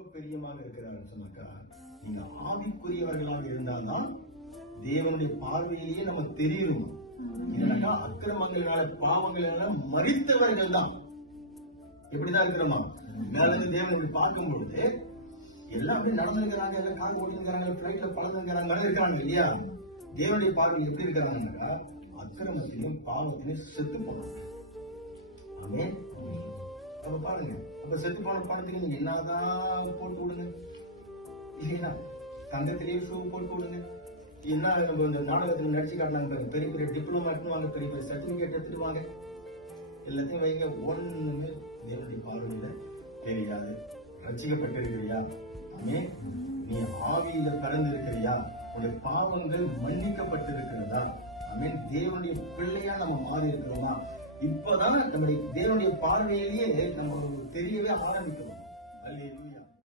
எப்ப பெரியமாக இருக்கிறாருன்னு சொன்னாக்கா, நீங்க ஆவிக்குரியவர்களாக இருந்தால்தான் தேவனுடைய பார்வையிலேயே நம்ம தெரியணும். இல்லைன்னா அக்கிரமங்களால பாவங்களால மறித்தவர்கள் தான். எப்படிதான் இருக்கிறோமா? மேல தேவன் பார்க்கும் பொழுது எல்லாமே நடந்துக்கிறாங்க, எல்லாம் கார் ஓடிங்கிறாங்க, பிளைட்ல பழந்துங்கிறாங்க, இருக்கிறாங்க இல்லையா? தேவனுடைய பார்வை எப்படி இருக்கிறாங்கன்னா, அக்கிரமத்திலும் பாவத்திலும் செத்து போனாங்க. அப்ப பாருங்க, அப்ப செத்து போன பணத்துக்கு நீங்க என்னதான் போட்டு விடுங்க இல்லையா? தங்கத்திலேயே ஷூ போட்டு விடுங்க. என்ன நம்ம இந்த நாடகத்துல நடிச்சு காட்டினாங்க, பெரிய பெரிய டிப்ளமா எடுத்துவாங்க, பெரிய பெரிய சர்டிபிகேட் எடுத்துருவாங்க, எல்லாத்தையும் வைங்க. ஒண்ணுமே தேவனுடைய பார்வையில தெரியாது. ரட்சிக்கப்பட்டிருக்கிறியா? நீ ஆவியில பிறந்திருக்கிறியா? உன்னுடைய பாவங்கள் மன்னிக்கப்பட்டிருக்கிறதா? தேவனுடைய பிள்ளையா நம்ம மாறி இருக்கிறோமா? இப்பதான் நம்முடைய தேவனுடைய பார்வையிலேயே நம்ம தெரியவே ஆரம்பிக்கணும்.